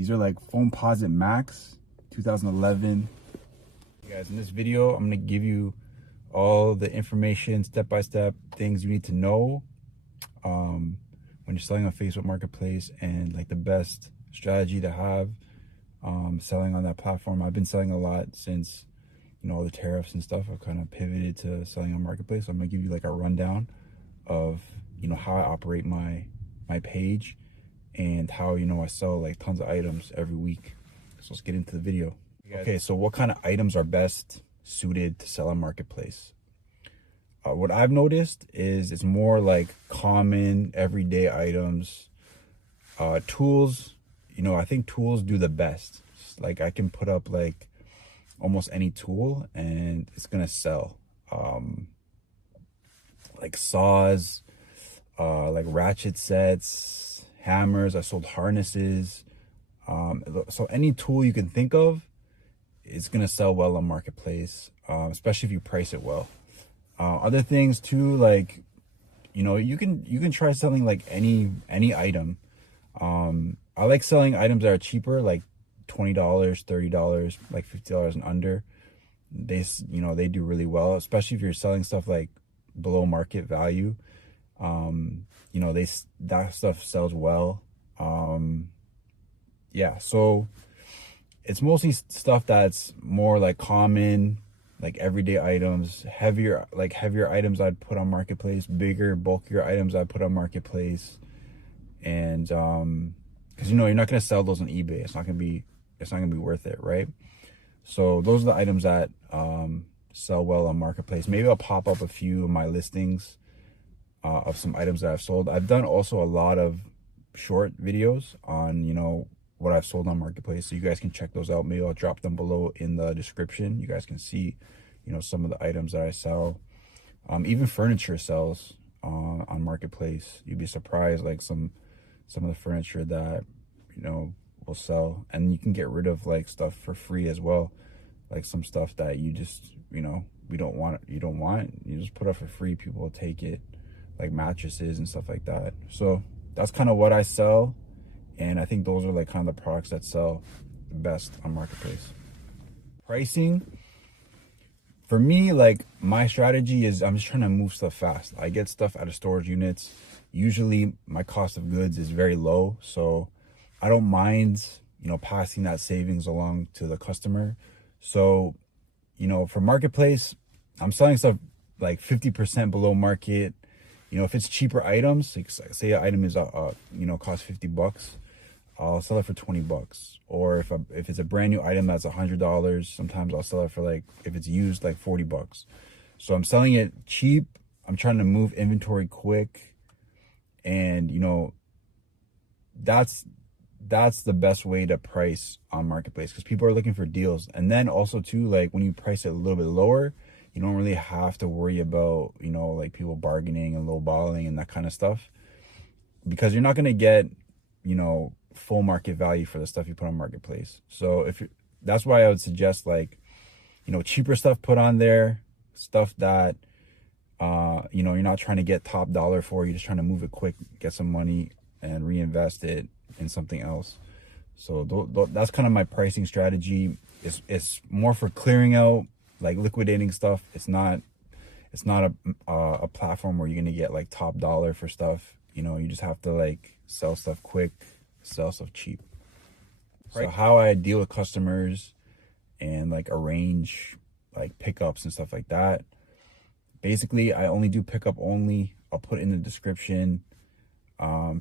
These are like Foamposite Max 2011. Guys, in this video, I'm gonna give you all the information, step-by-step things you need to know when you're selling on Facebook Marketplace, and like the best strategy to have selling on that platform. I've been selling a lot since, you know, all the tariffs and stuff. I've kind of pivoted to selling on Marketplace. So I'm gonna give you like a rundown of, you know, how I operate my page and how, you know, I sell like tons of items every week. So let's get into the video. Okay, so what kind of items are best suited to sell on Marketplace? What I've noticed is it's more like common everyday items. Tools, you know, I think tools do the best. Like I can put up like almost any tool and it's gonna sell. Like saws, like ratchet sets, hammers. I sold harnesses. So any tool you can think of, it's gonna sell well on Marketplace, especially if you price it well. Other things too, like, you know, you can try selling like any item. I like selling items that are cheaper, like $20, $30, like $50 and under. You know, they do really well, especially if you're selling stuff like below market value. You know, that stuff sells well. Yeah, so it's mostly stuff that's more like common, like everyday items. Heavier items I'd put on Marketplace. Bigger, bulkier items I'd put on Marketplace. And because, you know, you're not gonna sell those on eBay. It's not gonna be worth it, right? So those are the items that sell well on Marketplace. Maybe I'll pop up a few of my listings of some items that I've sold. I've done also a lot of short videos on, you know, what I've sold on Marketplace, so you guys can check those out. Maybe I'll drop them below in the description. You guys can see, you know, some of the items that I sell. Even furniture sells on Marketplace. You'd be surprised, like some of the furniture that, you know, will sell. And you can get rid of like stuff for free as well, like some stuff that you just, you know, you don't want, you just put up for free. People will take it, like mattresses and stuff like that. So that's kind of what I sell, and I think those are like kind of the products that sell the best on Marketplace. Pricing, for me, like my strategy is I'm just trying to move stuff fast. I get stuff out of storage units. Usually my cost of goods is very low, so I don't mind, you know, passing that savings along to the customer. So, you know, for Marketplace, I'm selling stuff like 50% below market. You know, if it's cheaper items, like say an item is you know, costs $50, I'll sell it for $20. Or if it's a brand new item that's $100, sometimes I'll sell it for, like, if it's used, like $40. So I'm selling it cheap. I'm trying to move inventory quick, and, you know, that's the best way to price on Marketplace, because people are looking for deals. And then also too, like when you price it a little bit lower, you don't really have to worry about, you know, like people bargaining and lowballing and that kind of stuff, because you're not going to get, you know, full market value for the stuff you put on Marketplace. So that's why I would suggest, like, you know, cheaper stuff put on there, stuff that you know, you're not trying to get top dollar for. You're just trying to move it quick, get some money and reinvest it in something else. So that's kind of my pricing strategy. It's more for clearing out, like liquidating stuff. It's not a platform where you're gonna get like top dollar for stuff. You know, you just have to like sell stuff quick, sell stuff cheap. Right. So how I deal with customers and like arrange like pickups and stuff like that. Basically, I only do pickup only. I'll put in the description.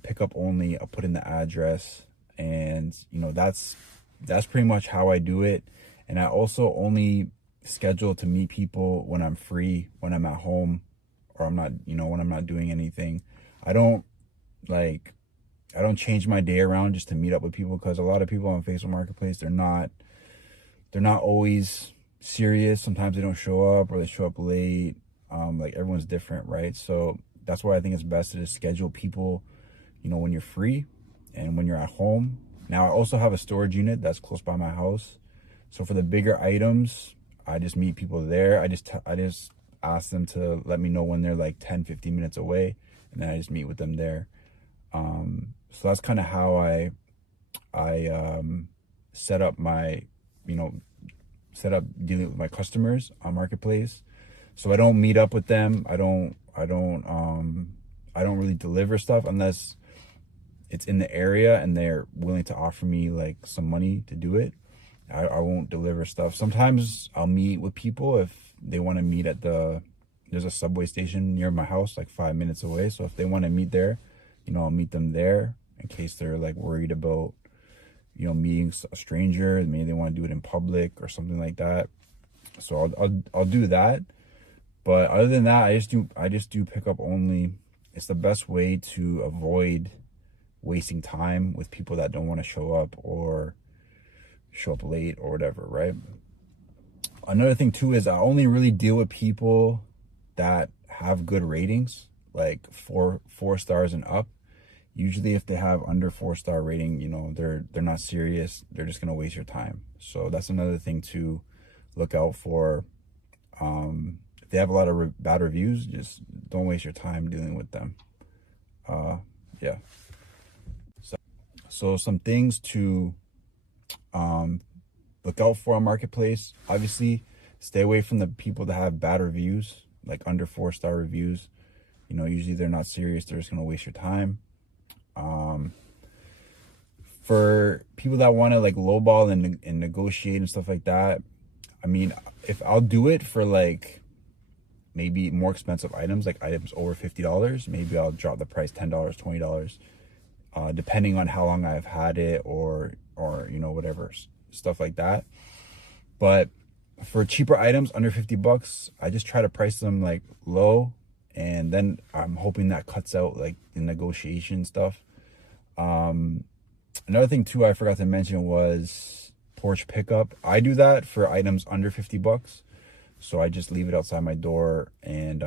Pickup only, I'll put in the address, and, you know, that's pretty much how I do it. And I also only schedule to meet people when I'm free, when I'm at home, or I'm not, you know, when I'm not doing anything. I don't change my day around just to meet up with people, because a lot of people on Facebook Marketplace, they're not always serious. Sometimes they don't show up, or they show up late. Like everyone's different, right? So that's why I think it's best to just schedule people, you know, when you're free and when you're at home. Now, I also have a storage unit that's close by my house. So for the bigger items, I just meet people there. I just ask them to let me know when they're like 10, 15 minutes away, and then I just meet with them there. So that's kind of how I I set up my, you know, set up dealing with my customers on Marketplace. So I don't meet up with them. I don't really deliver stuff unless it's in the area and they're willing to offer me like some money to do it. I won't deliver stuff. Sometimes I'll meet with people if they want to meet at there's a subway station near my house, like 5 minutes away. So if they want to meet there, you know, I'll meet them there in case they're like worried about, you know, meeting a stranger. Maybe they want to do it in public or something like that. So I'll do that. But other than that, I just do pickup only. It's the best way to avoid wasting time with people that don't want to show up or show up late or whatever, right? Another thing too is I only really deal with people that have good ratings, like four stars and up. Usually if they have under 4-star rating, you know, they're not serious. They're just gonna waste your time. So that's another thing to look out for. If they have a lot of bad reviews, just don't waste your time dealing with them. Yeah. So some things to look out for on Marketplace. Obviously, stay away from the people that have bad reviews, like under 4-star reviews. You know, usually they're not serious. They're just gonna waste your time. For people that want to like lowball and negotiate and stuff like that, I mean, if I'll do it for like maybe more expensive items, like items over $50, maybe I'll drop the price $10, $20, depending on how long I've had it or you know, whatever, stuff like that. But for cheaper items under $50, I just try to price them like low, and then I'm hoping that cuts out like the negotiation stuff. Another thing too I forgot to mention was porch pickup. I do that for items under $50. So I just leave it outside my door and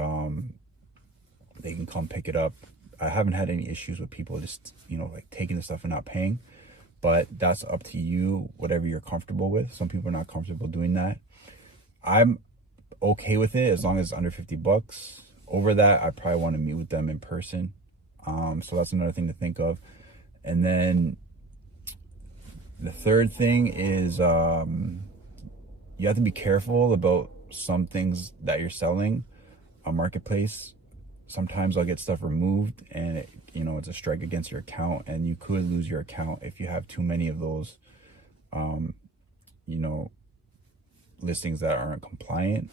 they can come pick it up. I haven't had any issues with people just, you know, like taking the stuff and not paying, but that's up to you, whatever you're comfortable with. Some people are not comfortable doing that. I'm okay with it as long as it's under $50. Over that, I probably want to meet with them in person. So that's another thing to think of. And then the third thing is you have to be careful about some things that you're selling on Marketplace. Sometimes I'll get stuff removed and it, you know, it's a strike against your account, and you could lose your account if you have too many of those you know, listings that aren't compliant.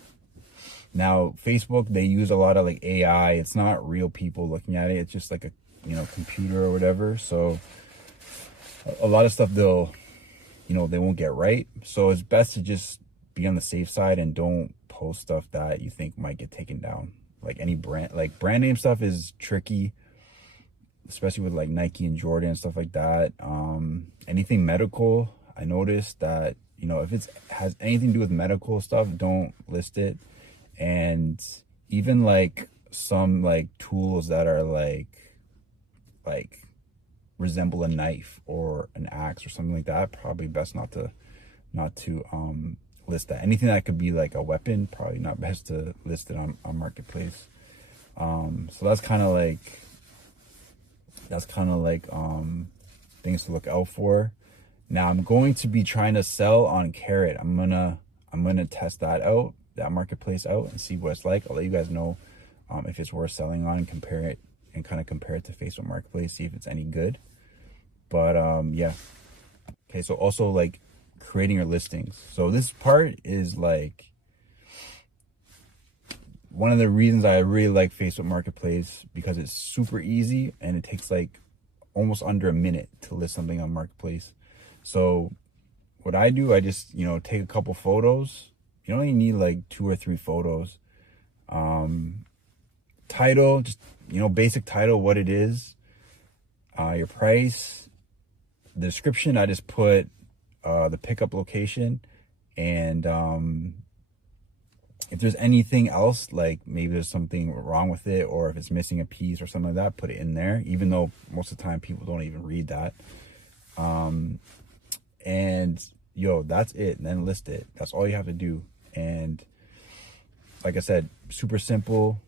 Now Facebook, they use a lot of like AI. It's not real people looking at it. It's just like a, you know, computer or whatever. So a lot of stuff they'll, you know, they won't get right. So it's best to just be on the safe side and don't post stuff that you think might get taken down. Like any brand, like brand name stuff is tricky, especially with like Nike and Jordan and stuff like that. Anything medical, I noticed that, you know, if it has anything to do with medical stuff, don't list it. And even like some like tools that are like resemble a knife or an axe or something like that, probably best not to list that. Anything that could be like a weapon, probably not best to list it on Marketplace. So that's kind of like things to look out for. Now I'm going to be trying to sell on Carrot. I'm gonna test that out, that Marketplace out, and see what it's like. I'll let you guys know if it's worth selling on, and compare it to Facebook Marketplace, see if it's any good. But yeah. Okay, so also like creating your listings. So this part is like one of the reasons I really like Facebook Marketplace, because it's super easy and it takes like almost under a minute to list something on Marketplace. So what I do, I just, you know, take a couple photos. You only need like 2 or 3 photos. Title, just, you know, basic title, what it is, your price, the description. I just put the pickup location, and if there's anything else, like maybe there's something wrong with it, or if it's missing a piece or something like that, put it in there, even though most of the time people don't even read that. And yo, that's it. And then list it. That's all you have to do. And like I said, super simple.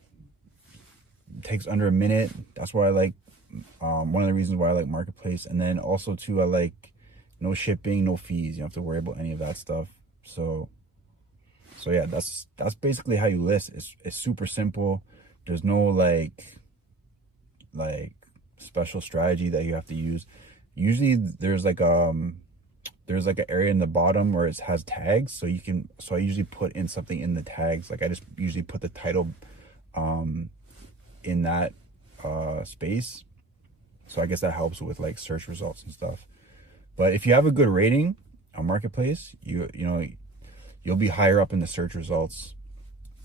It takes under a minute. That's why I like, one of the reasons why I like Marketplace. And then also too, I like no shipping, no fees. You don't have to worry about any of that stuff. So yeah, that's basically how you list. It's super simple. There's no like special strategy that you have to use. Usually there's like an area in the bottom where it has tags, so I usually put in something in the tags. Like I just usually put the title in that space. So I guess that helps with like search results and stuff. But if you have a good rating on Marketplace, you'll be higher up in the search results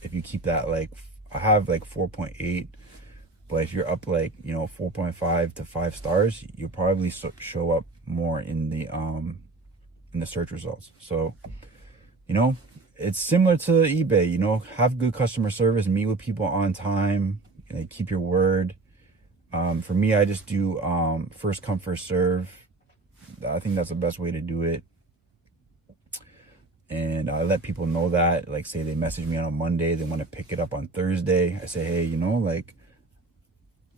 if you keep that. Like I have like 4.8, but if you're up like 4.5 to 5 stars, you'll probably show up more in the search results. So it's similar to eBay. Have good customer service, meet with people on time, keep your word. For me, I just do first come first serve. I think that's the best way to do it. And I let people know that, like, say they message me on a Monday, they want to pick it up on Thursday. I say, hey, like,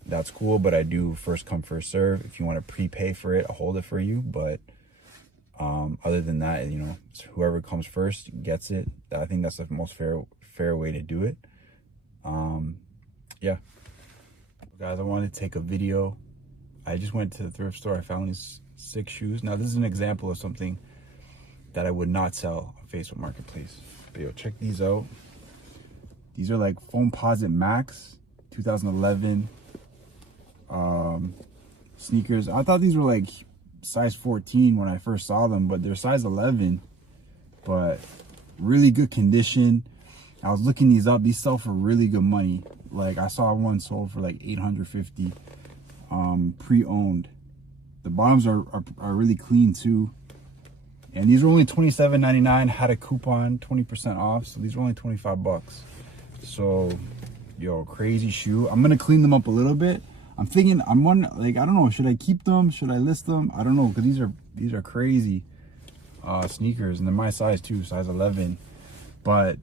that's cool, but I do first come first serve. If you want to prepay for it, I'll hold it for you. But other than that, whoever comes first gets it. I think that's the most fair way to do it. Yeah, guys, I wanted to take a video. I just went to the thrift store. I found these 6 shoes. Now this is an example of something that I would not sell on Facebook Marketplace. But yo, check these out. These are like Foamposite Max 2011 sneakers. I thought these were like size 14 when I first saw them, but they're size 11, but really good condition. I was looking these up. These sell for really good money. Like I saw one sold for like $850 pre-owned. The bottoms are really clean too. And these are only $27.99. Had a coupon 20% off, so these are only 25 bucks. So yo, crazy shoe. I'm gonna clean them up a little bit. I'm thinking, I don't know, should I keep them? Should I list them? I don't know, because these are crazy sneakers, and they're my size too, size 11. But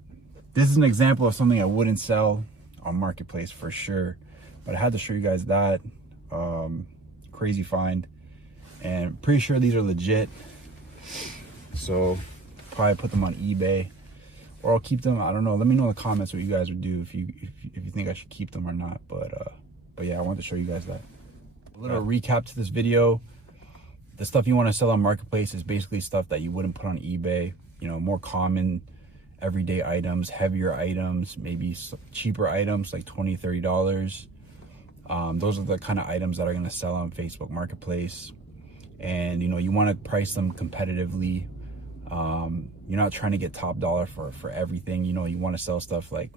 this is an example of something I wouldn't sell on Marketplace for sure. But I had to show you guys that. Crazy find, and pretty sure these are legit. So probably put them on eBay, or I'll keep them. I don't know. Let me know in the comments what you guys would do if you think I should keep them or not. But yeah, I wanted to show you guys that. A little recap to this video. The stuff you want to sell on Marketplace is basically stuff that you wouldn't put on eBay. More common everyday items, heavier items, maybe cheaper items like $20, $30. Those are the kind of items that are going to sell on Facebook Marketplace. And you want to price them competitively. You're not trying to get top dollar for everything. You want to sell stuff like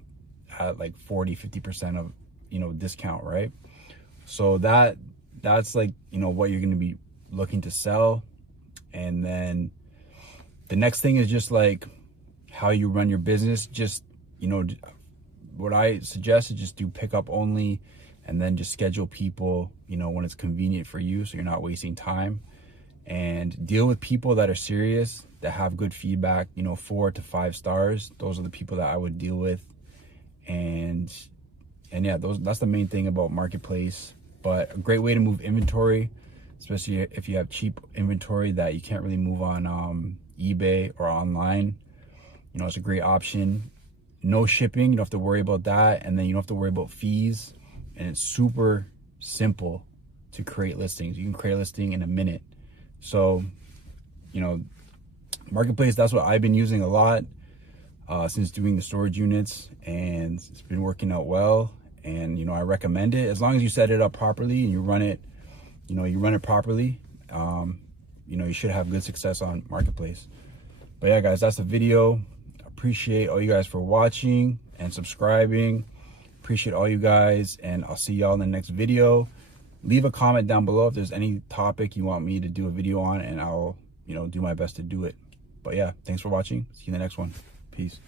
at like 40-50% of discount, right? So that's like what you're going to be looking to sell. And then the next thing is just like how you run your business. Just what I suggest is just do pickup only, and then just schedule people when it's convenient for you, so you're not wasting time. And deal with people that are serious, that have good feedback, 4 to 5 stars. Those are the people that I would deal with. And yeah, that's the main thing about Marketplace. But a great way to move inventory, especially if you have cheap inventory that you can't really move on eBay or online. It's a great option. No shipping, you don't have to worry about that. And then you don't have to worry about fees. And it's super simple to create listings. You can create a listing in a minute. So, Marketplace, that's what I've been using a lot since doing the storage units, and it's been working out well. And I recommend it as long as you set it up properly and you run it properly. You should have good success on Marketplace. But yeah, guys, that's the video. Appreciate all you guys for watching and subscribing. Appreciate all you guys, and I'll see y'all in the next video. Leave a comment down below if there's any topic you want me to do a video on, and I'll do my best to do it. But yeah, thanks for watching. See you in the next one. Peace.